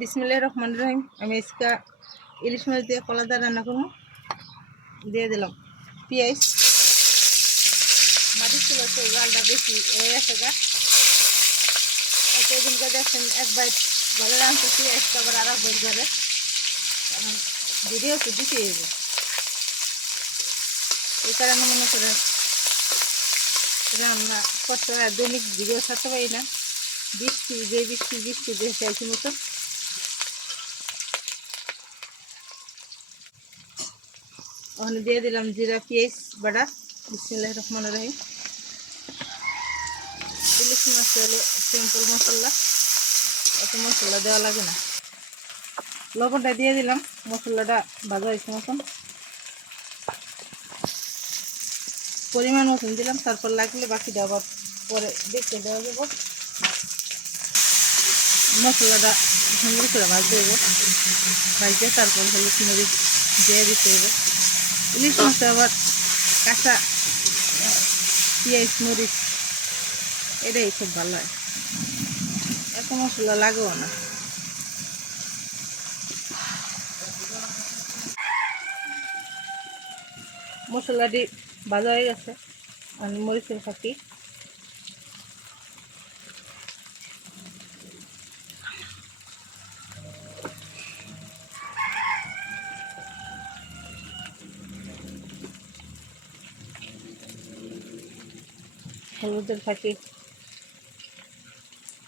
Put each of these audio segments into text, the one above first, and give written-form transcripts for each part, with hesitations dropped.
বিসমিল্লাহির রহমানির রহিম। আমি আজকে ইলিশ মাছ দিয়ে কলা দা রান্না করবো। দিয়ে দিলাম পেঁয়াজ, মাটি ছিল তো জালটা বেশি হয়ে গেছে গা। এদিনকে দেখছেন এক বাইট ঘরে রাঁধতেছি, একটা আবার আর এক বাইট ঘরে ভিডিও তো দিতে হইব। এই কারণে মনে করেন রান্না করতে হয়, দৈনিক ভিডিও ছাড়তে পারি না। বৃষ্টি দিয়ে চাইছি মতো। ওখানে দিয়ে দিলাম জিরা পেঁয়াজ বাটা। বিসমিল্লাহির রহমানির রহিম। ইলিশ মাছ হলো সিম্পল মশলা, এত মশলা দেওয়া লাগে না। লবণটা দিয়ে দিলাম, মশলাটা ভাজা হয়েছে মতন, পরিমাণ মতন দিলাম। তারপর লাগলে বাকিটা আবার পরে দেখতে দেওয়া যাবো। মশলাটা সুন্দর করে ভাজতে দেবো, ভাজতে তারপর হলুদ মরিচ দিয়ে দিতে হবে। ইলিশ মাছে আবার কাঁচা পেঁয়াজ মরিচ এটাই খুব ভালো হয়, এত মশলা লাগেও না। মশলাটি ভাজা হয়ে গেছে, আমি মরিচের ফাঁকি হলুদের ফাঁকি।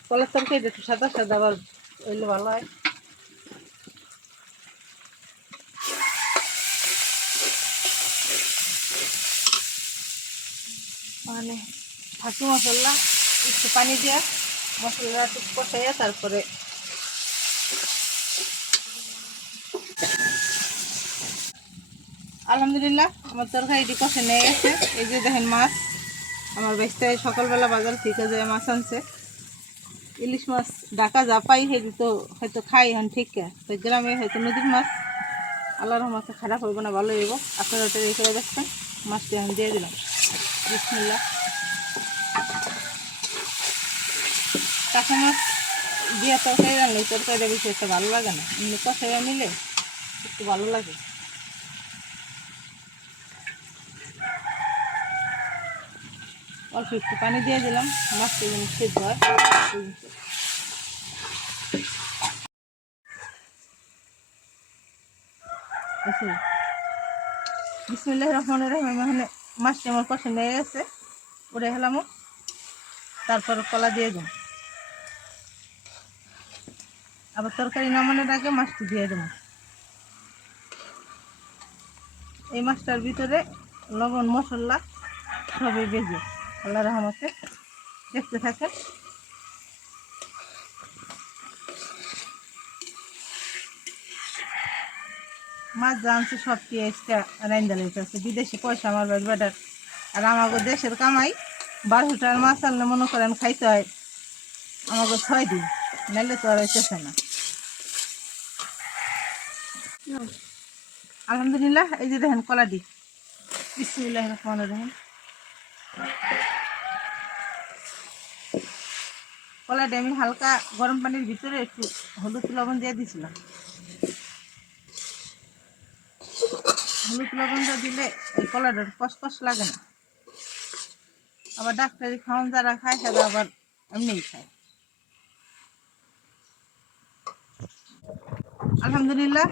কলার তরকারি একটু সাদা সাদা আবার হইলে ভালো হয়। মানে ফাঁকি মশলা একটু পানি দিয়া মশলাটা একটু কষাইয়া তারপরে আলহামদুলিল্লাহ আমার তরকারিটি কষে নিয়ে গেছে। এই যে দেখেন মাছ, আমার বাচ্চায় সকালবেলা বাজার থেকে যে মাছ আনছে। ইলিশ মাছ ঢাকা যা পাই সেটি তো হয়তো খাই এখন ঠিক তো গ্রামে হয়তো নদীর মাছ। আল্লাহর রহমতে খারাপ হইব না, ভালো হইব। আপনারা ওটা রেখে দেখবেন। মাছটি আমি দিয়ে দিলাম। বিসমিল্লাহ। কাঁচা মাছ দিয়ে তরকারি রাখলে তরকারিটা বেশি একটা ভালো লাগে না, এমনি কষাইয়া নিলে একটু ভালো লাগে। অল্প একটু পানি দিয়ে দিলাম, মাছটা যেন সেদ্ধ হয়। বিসমিল্লাহির রহমানির রহিম। এখানে মাছটি আমার কষে নিয়ে গেছে, উড়ে হেলাম। তারপর কলা দিয়ে দিন, আবার তরকারি নামানোর আগে মাছটি দিয়ে দেবো। এই মাছটার ভিতরে লবণ মশলা সবই বেজে আল্লাহর রহমতে দেখতে থাকে। মাছ জানছে সব পেঁয়াজটা রাইন্দা লেগেছে, বিদেশি পয়সা আমার বাড়ি বেটার। আর আমাকে দেশের কামাই 12টার মাছ আনলে মনে করেন খাইতে হয় আমাকে 6 দিন, নাইলে তো আর হইতেছে না। আলহামদুলিল্লাহ। এই যে দেখেন কলাটি, বিসমিল্লাহির রহমানির রহিম। কলাটি আমি হালকা গরম পানির ভিতরে একটু হলুদ লবণ দিয়ে দিয়েছিলাম। হলুদ লবণটা দিলে এই কলাটার কসকস লাগে না। আবার ডাক্তারি খাওয়ান যারা খায় সেটা আবার এমনিই খায়। আলহামদুলিল্লাহ।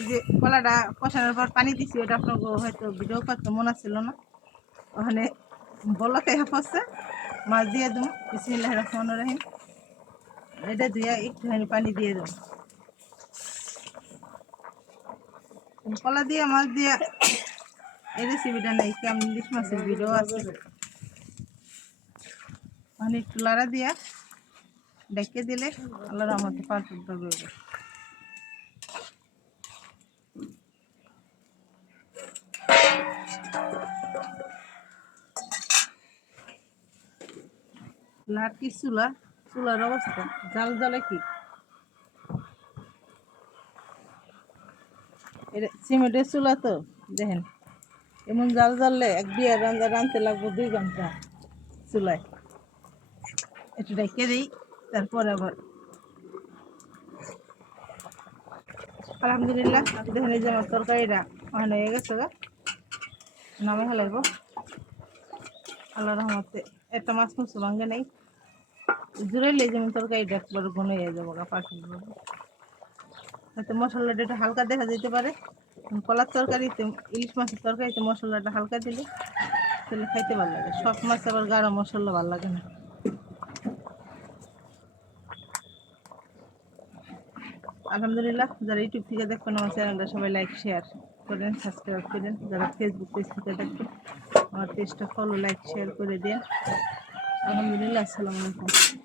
এই যে কলাটা কষানোর পর পানি দিছি, ওটা আপনাকে হয়তো ভিডিও করতে মনে ছিল না। ওখানে বলকে পড়ছে, মাছ দিয়ে দেবো। বিসমিল্লাহির রহমানির রহিম। এটা ধুয়ে একটুখানি পানি দিয়ে দেবো। কলা দিয়ে মাছ দিয়ে এই রেসিপিটা নেই, কেমন ইলিশ মাছের ভিডিও আছে। ওখানে একটু লাড়া দিয়া ডেকে দিলে আল্লাহর রহমতে পারফেক্ট হবে। লাঠি চুলার অবস্থা জাল জ্বলে কি এটা সিমেন্টের চুলা তো দেখেন, এমন জাল জ্বললে এক বিয়ার রান্না রাঁধতে লাগবো 2 ঘন্টা চুলায়। একটু ডেকে দিই, তারপর আবার আলহামদুলিল্লাহ দেখেন এই যে আমার তরকারিটা ওখানে হয়ে গেছে গা নামে ফেলাইব আল্লাহ রহমতে একটা মাছ মাছ ভাঙ্গে নেই জুড়াইলে যেমন তরকারিটা একবার ঘন হয়ে যাবো গা পারফেক্ট হয়তো মশলাটা একটু হালকা দেখা যেতে পারে কলার তরকারিতে ইলিশ মাছের তরকারিতে মশলাটা হালকা দিলে তাহলে খাইতে ভালো লাগে সব মাছ আবার গাঢ় মশলা ভালো লাগে না আলহামদুলিল্লাহ যারা ইউটিউব থেকে দেখবেন আমার চ্যানেলটা সবাই লাইক শেয়ার করেন সাবস্ক্রাইব করেন যারা ফেসবুক পেজ থেকে দেখবেন আমার পেজটা ফলো লাইক শেয়ার করে দেন আলহামদুলিল্লাহ আসসালামু আলাইকুম